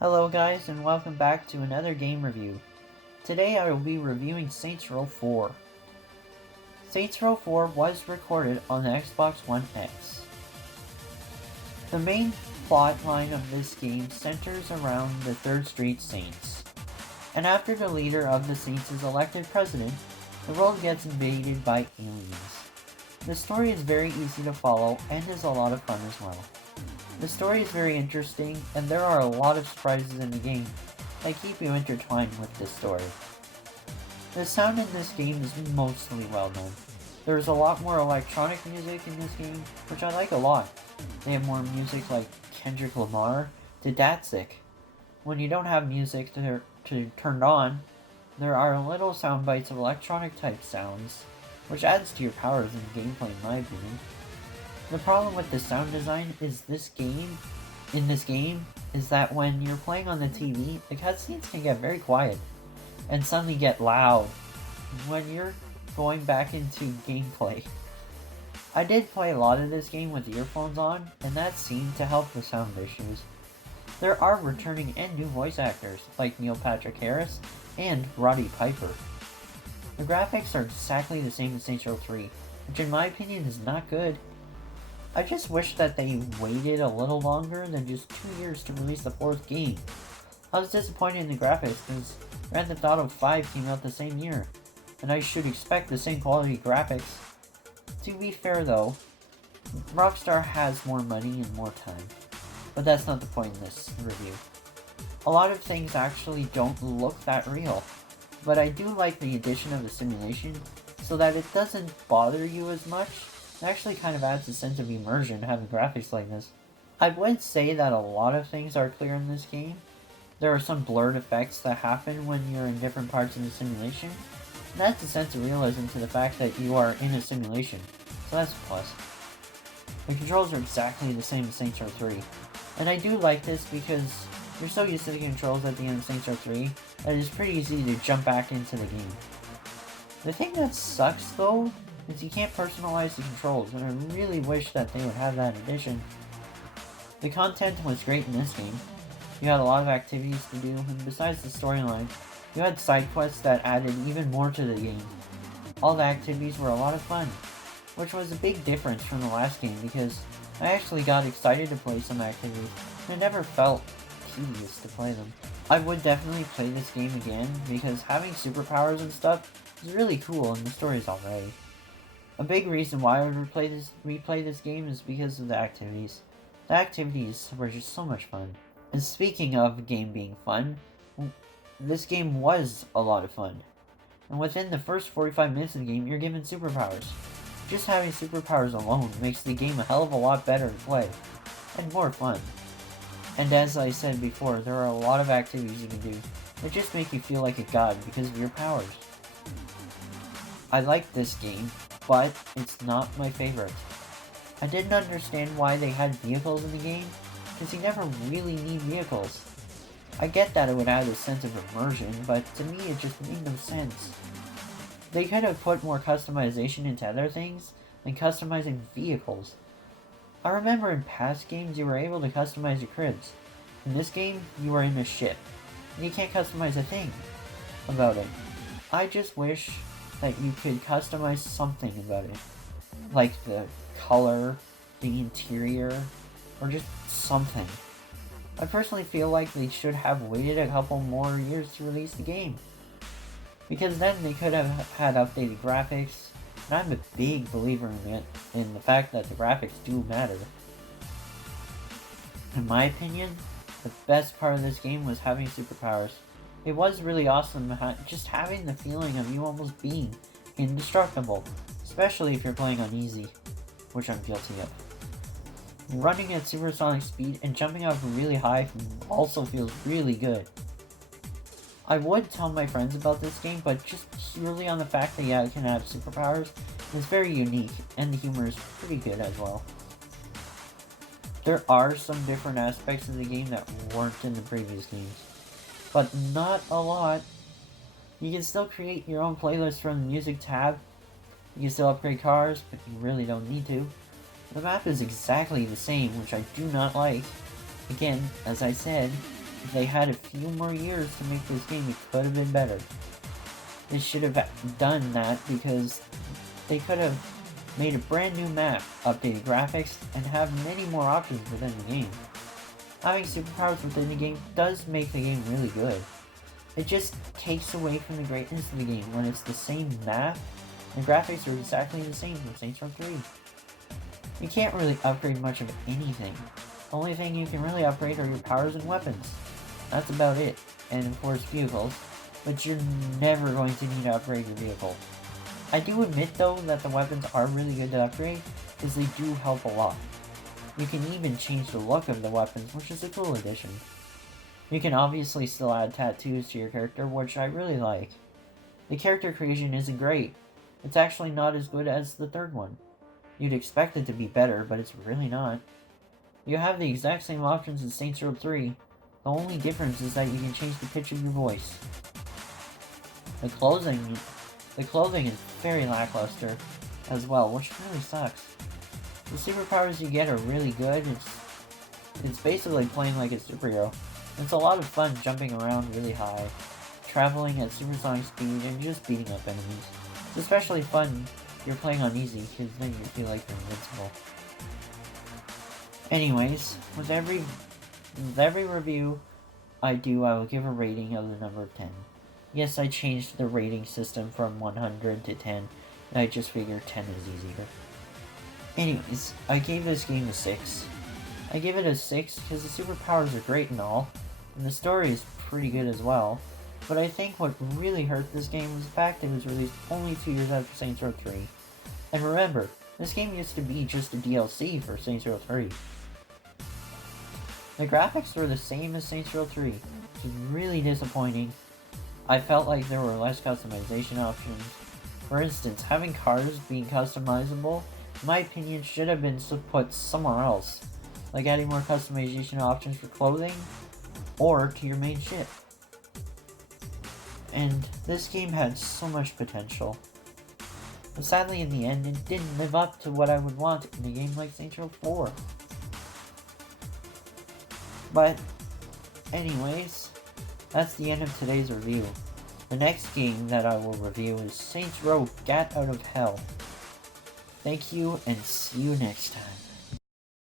Hello guys and welcome back to another game review. Today I will be reviewing Saints Row 4. Saints Row 4 was recorded on the Xbox One X. The main plot line of this game centers around the 3rd Street Saints. And after the leader of the Saints is elected president, the world gets invaded by aliens. The story is very easy to follow and is a lot of fun as well. The story is very interesting, and there are a lot of surprises in the game that keep you intertwined with this story. The sound in this game is mostly well done. There is a lot more electronic music in this game, which I like a lot. They have more music like Kendrick Lamar to Datsik. When you don't have music to turn on, there are little sound bites of electronic type sounds, which adds to your powers in the gameplay in my opinion. The problem with the sound design is in this game, is that when you're playing on the TV, the cutscenes can get very quiet and suddenly get loud when you're going back into gameplay. I did play a lot of this game with earphones on, and that seemed to help the sound issues. There are returning and new voice actors, like Neil Patrick Harris and Roddy Piper. The graphics are exactly the same as Saints Row 3, which in my opinion is not good. I just wish that they waited a little longer than just 2 years to release the 4th game. I was disappointed in the graphics because Grand Theft Auto 5 came out the same year, and I should expect the same quality graphics. To be fair though, Rockstar has more money and more time, but that's not the point in this review. A lot of things actually don't look that real, but I do like the addition of the simulation so that it doesn't bother you as much. It actually kind of adds a sense of immersion having graphics like this. I would say that a lot of things are clear in this game. There are some blurred effects that happen when you're in different parts of the simulation, and adds a sense of realism to the fact that you are in a simulation, so that's a plus. The controls are exactly the same as Saints Row 3, and I do like this because you're so used to the controls at the end of Saints Row 3 that it's pretty easy to jump back into the game. The thing that sucks though is you can't personalize the controls, and I really wish that they would have that addition. The content was great in this game. You had a lot of activities to do, and besides the storyline, you had side quests that added even more to the game. All the activities were a lot of fun, which was a big difference from the last game because I actually got excited to play some activities, and it never felt tedious to play them. I would definitely play this game again because having superpowers and stuff is really cool and the story's alright. A big reason why I would replay this game is because of the activities. The activities were just so much fun. And speaking of a game being fun, this game was a lot of fun. And within the first 45 minutes of the game, you're given superpowers. Just having superpowers alone makes the game a hell of a lot better to play, and more fun. And as I said before, there are a lot of activities you can do that just make you feel like a god because of your powers. I like this game, but it's not my favorite. I didn't understand why they had vehicles in the game, because you never really need vehicles. I get that it would add a sense of immersion, but to me it just made no sense. They could have put more customization into other things than customizing vehicles. I remember in past games you were able to customize your cribs. In this game, you are in a ship, and you can't customize a thing about it. I just wish that you could customize something about it. Like the color, the interior, or just something. I personally feel like they should have waited a couple more years to release the game. Because then they could have had updated graphics, and I'm a big believer in it, in the fact that the graphics do matter. In my opinion, the best part of this game was having superpowers. It was really awesome just having the feeling of you almost being indestructible, especially if you're playing on easy, which I'm guilty of. Running at supersonic speed and jumping up really high also feels really good. I would tell my friends about this game, but just purely on the fact that yeah, it can have superpowers, it's very unique, and the humor is pretty good as well. There are some different aspects of the game that weren't in the previous games, but not a lot. You can still create your own playlist from the music tab. You can still upgrade cars, but you really don't need to. The map is exactly the same, which I do not like. Again, as I said, if they had a few more years to make this game, it could have been better. They should have done that because they could have made a brand new map, updated graphics, and have many more options within the game. Having superpowers within the game does make the game really good. It just takes away from the greatness of the game when it's the same map and graphics are exactly the same in Saints Row 3. You can't really upgrade much of anything. The only thing you can really upgrade are your powers and weapons. That's about it, and of course vehicles, but you're never going to need to upgrade your vehicle. I do admit though that the weapons are really good to upgrade, because they do help a lot. You can even change the look of the weapons, which is a cool addition. You can obviously still add tattoos to your character, which I really like. The character creation isn't great. It's actually not as good as the third one. You'd expect it to be better, but it's really not. You have the exact same options as Saints Row 3. The only difference is that you can change the pitch of your voice. The clothing is very lackluster as well, which really sucks. The superpowers you get are really good. It's basically playing like a superhero. It's a lot of fun jumping around really high, traveling at supersonic speed, and just beating up enemies. It's especially fun if you're playing on easy, because then you feel like you're invincible. Anyways, with every review I do, I will give a rating of the number 10. Yes, I changed the rating system from 100 to 10, and I just figured 10 is easier. Anyways, I gave this game a 6. I give it a 6 because the superpowers are great and all, and the story is pretty good as well, but I think what really hurt this game was the fact it was released only 2 years after Saints Row 3. And remember, this game used to be just a DLC for Saints Row 3. The graphics were the same as Saints Row 3, which is really disappointing. I felt like there were less customization options. For instance, having cars being customizable, in my opinion, should have been put somewhere else, like adding more customization options for clothing, or to your main ship. And this game had so much potential. But sadly in the end, it didn't live up to what I would want in a game like Saints Row 4. But, anyways, that's the end of today's review. The next game that I will review is Saints Row Gat Out of Hell. Thank you, and see you next time.